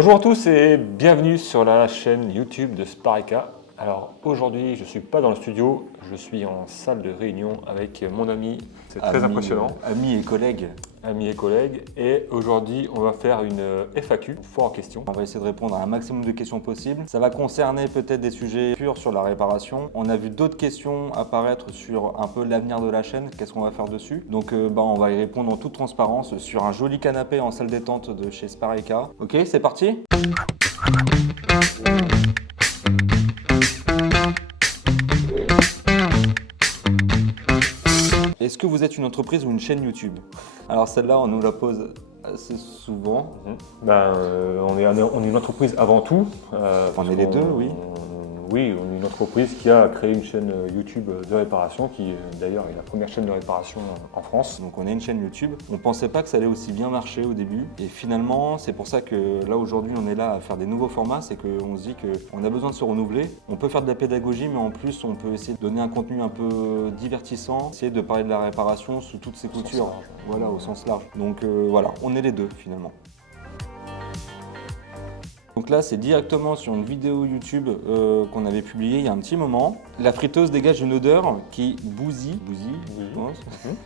Bonjour à tous et bienvenue sur la chaîne YouTube de Spareka. Alors aujourd'hui, je ne suis pas dans le studio, je suis en salle de réunion avec mon ami. C'est très impressionnant. Ami et collègue. Ami et collègue. Et aujourd'hui, on va faire une FAQ, foire en question. On va essayer de répondre à un maximum de questions possibles. Ça va concerner peut-être des sujets purs sur la réparation. On a vu d'autres questions apparaître sur un peu l'avenir de la chaîne, qu'est-ce qu'on va faire dessus. Donc on va y répondre en toute transparence sur un joli canapé en salle détente de chez Spareka. Ok, c'est parti. Est-ce que vous êtes une entreprise ou une chaîne YouTube? Alors celle-là, on nous la pose assez souvent. On est une entreprise avant tout. On est les deux, oui. Oui, on est une entreprise qui a créé une chaîne YouTube de réparation, qui d'ailleurs est la première chaîne de réparation en France. Donc on est une chaîne YouTube. On ne pensait pas que ça allait aussi bien marcher au début. Et finalement, c'est pour ça que là aujourd'hui, on est là à faire des nouveaux formats. C'est qu'on se dit qu'on a besoin de se renouveler. On peut faire de la pédagogie, mais en plus, on peut essayer de donner un contenu un peu divertissant, essayer de parler de la réparation sous toutes ses coutures. Voilà, au sens large. Donc voilà, on est les deux finalement. Donc là, c'est directement sur une vidéo YouTube qu'on avait publiée il y a un petit moment. La friteuse dégage une odeur qui bousille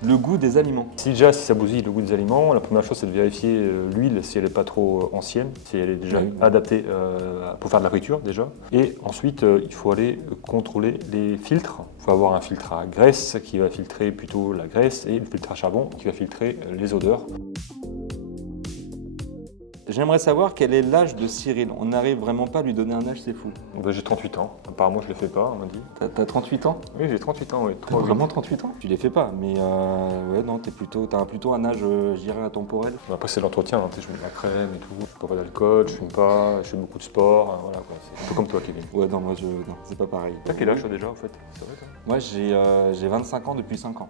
le goût des aliments. Si ça bousille le goût des aliments, la première chose c'est de vérifier l'huile si elle n'est pas trop ancienne, si elle est déjà adaptée pour faire de la friture déjà. Et ensuite, il faut aller contrôler les filtres. Il faut avoir un filtre à graisse qui va filtrer plutôt la graisse et le filtre à charbon qui va filtrer les odeurs. J'aimerais savoir quel est l'âge de Cyril. On n'arrive vraiment pas à lui donner un âge, c'est fou. J'ai 38 ans. Apparemment, je ne le fais pas, on m'a dit. T'as 38 ans? Oui, j'ai 38 ans, oui. T'as vraiment 38 ans? Tu les fais pas, mais ouais, non, t'as plutôt un âge, je dirais, intemporel. Après, c'est l'entretien, hein. Je mets de la crème et tout. Je bois pas d'alcool, je fume pas, je fais beaucoup de sport. Voilà, quoi. C'est un peu comme toi, Kevin. Ouais, non, moi, non, c'est pas pareil. T'as quel âge, toi, déjà, en fait? C'est vrai, ça? Moi, j'ai 25 ans depuis 5 ans.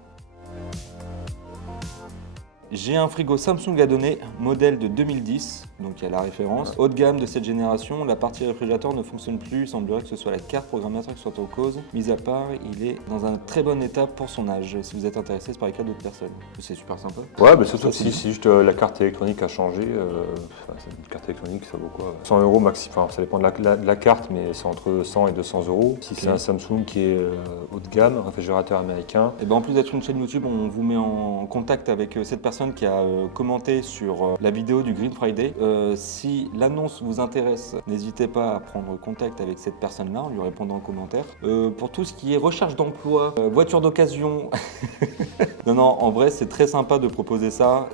J'ai un frigo Samsung à donner, modèle de 2010, donc il y a la référence. Haut de gamme de cette génération, la partie réfrigérateur ne fonctionne plus, il semblerait que ce soit la carte programmateur qui soit en cause. Mis à part, il est dans un très bon état pour son âge, si vous êtes intéressé, c'est par les cas d'autres personnes. C'est super sympa. Ouais, mais surtout si juste la carte électronique a changé, une carte électronique ça vaut quoi? 100 € maxi, enfin ça dépend de la carte, mais c'est entre 100 et 200 €. Si c'est un Samsung qui est haut de gamme, un réfrigérateur américain. Et ben en plus d'être une chaîne YouTube, on vous met en contact avec cette personne qui a commenté sur la vidéo du Green Friday. Si l'annonce vous intéresse, n'hésitez pas à prendre contact avec cette personne-là en lui répondant en commentaire. Pour tout ce qui est recherche d'emploi, voiture d'occasion, non, en vrai, c'est très sympa de proposer ça.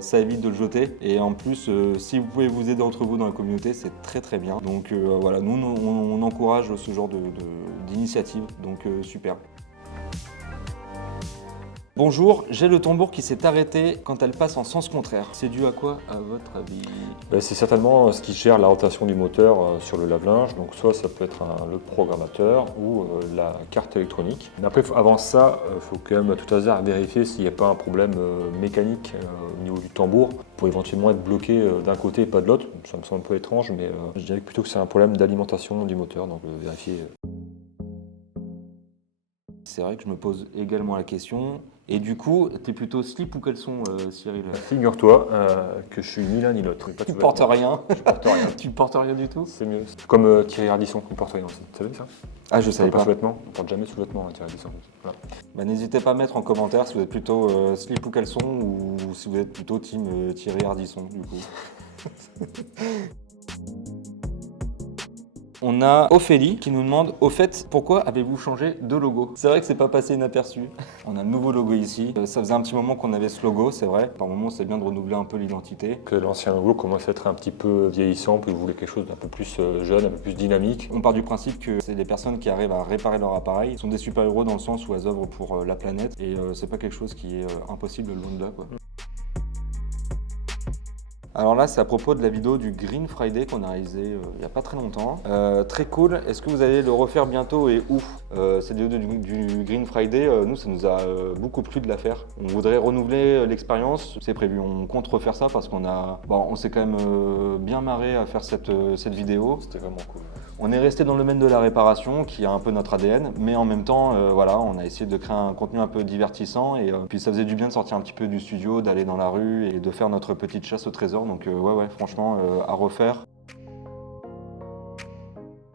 Ça évite de le jeter. Et en plus, si vous pouvez vous aider entre vous dans la communauté, c'est très très bien. Donc voilà, nous, on encourage ce genre d'initiative. Donc super. Bonjour, j'ai le tambour qui s'est arrêté quand elle passe en sens contraire. C'est dû à quoi, à votre avis? C'est certainement ce qui gère la rotation du moteur sur le lave-linge. Donc soit ça peut être le programmateur ou la carte électronique. Mais après, avant ça, il faut quand même à tout hasard vérifier s'il n'y a pas un problème mécanique au niveau du tambour pour éventuellement être bloqué d'un côté et pas de l'autre. Ça me semble un peu étrange, mais je dirais plutôt que c'est un problème d'alimentation du moteur, donc vérifier. C'est vrai que je me pose également la question. Et du coup, t'es plutôt slip ou caleçon, Cyril? Figure-toi que je suis ni l'un ni l'autre. Tu portes rien? Je porte rien. Tu portes rien du tout? C'est mieux. Comme Thierry Ardisson qui porte rien aussi. Tu savais ça? Ah, je savais pas. Sous-vêtements. On porte jamais sous-vêtements, Thierry Ardisson. Voilà. Bah, n'hésitez pas à mettre en commentaire si vous êtes plutôt slip ou caleçon ou si vous êtes plutôt team Thierry Ardisson, du coup. On a Ophélie qui nous demande, au fait, pourquoi avez-vous changé de logo? C'est vrai que c'est pas passé inaperçu. On a le nouveau logo ici. Ça faisait un petit moment qu'on avait ce logo, c'est vrai. Par moment, c'est bien de renouveler un peu l'identité. Que l'ancien logo commence à être un petit peu vieillissant, puis vous voulez quelque chose d'un peu plus jeune, un peu plus dynamique. On part du principe que c'est des personnes qui arrivent à réparer leur appareil. Ils sont des super-héros dans le sens où elles œuvrent pour la planète. Et c'est pas quelque chose qui est impossible loin de là, quoi. Alors là, c'est à propos de la vidéo du Green Friday qu'on a réalisé il n'y a pas très longtemps. Très cool. Est-ce que vous allez le refaire bientôt et où? Cette vidéo du Green Friday, nous, ça nous a beaucoup plu de la faire. On voudrait renouveler l'expérience. C'est prévu. On compte refaire ça parce on s'est quand même bien marré à faire cette vidéo. C'était vraiment cool. On est resté dans le domaine de la réparation, qui est un peu notre ADN, mais en même temps, voilà, on a essayé de créer un contenu un peu divertissant et puis ça faisait du bien de sortir un petit peu du studio, d'aller dans la rue et de faire notre petite chasse au trésor. Donc ouais, franchement, à refaire.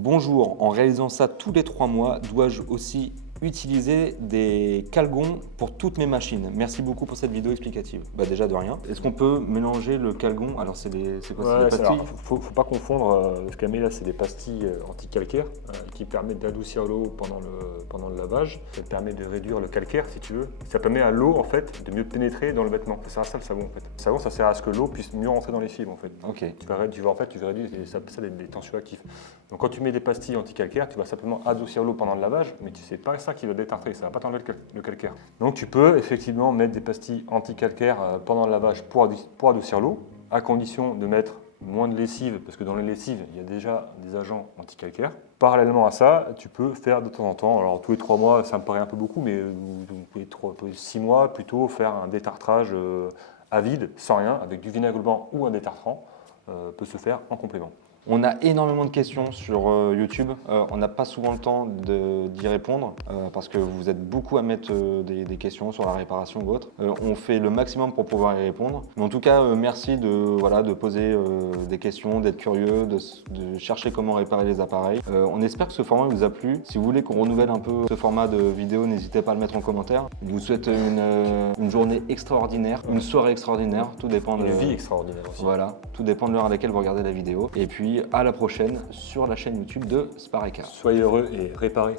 Bonjour, en réalisant ça tous les 3 mois, dois-je aussi utiliser des calgons pour toutes mes machines? Merci beaucoup pour cette vidéo explicative. Bah déjà de rien. Est-ce qu'on peut mélanger le calgon? Alors c'est quoi, c'est des pastilles? Faut pas confondre, ce qu'elle met là, c'est des pastilles anti-calcaire qui permettent d'adoucir l'eau pendant le lavage. Ça te permet de réduire le calcaire si tu veux. Ça permet à l'eau en fait de mieux pénétrer dans le vêtement. Ça sert à ça le savon en fait. Le savon ça sert à ce que l'eau puisse mieux rentrer dans les fibres en fait. Ok. Tu vas réduire ça des tensioactifs. Donc quand tu mets des pastilles anti-calcaire, tu vas simplement adoucir l'eau pendant le lavage, mais c'est pas ça qui va détartrer, ça va pas t'enlever le calcaire. Donc tu peux effectivement mettre des pastilles anti-calcaire pendant le lavage pour adoucir l'eau, à condition de mettre moins de lessive, parce que dans les lessives, il y a déjà des agents anti-calcaire. Parallèlement à ça, tu peux faire de temps en temps, alors tous les 3 mois, ça me paraît un peu beaucoup, mais tous les 6 mois, plutôt faire un détartrage à vide, sans rien, avec du vinaigre blanc ou un détartrant, peut se faire en complément. On a énormément de questions sur YouTube. On n'a pas souvent le temps d'y répondre parce que vous êtes beaucoup à mettre des questions sur la réparation ou autre. On fait le maximum pour pouvoir y répondre. Mais en tout cas, merci de poser des questions, d'être curieux, de chercher comment réparer les appareils. On espère que ce format vous a plu. Si vous voulez qu'on renouvelle un peu ce format de vidéo, n'hésitez pas à le mettre en commentaire. Je vous souhaite une journée extraordinaire, une soirée extraordinaire. Tout dépend Une vie extraordinaire aussi. Voilà, tout dépend de l'heure à laquelle vous regardez la vidéo. Et puis à la prochaine sur la chaîne YouTube de Spareca. Soyez heureux et réparez.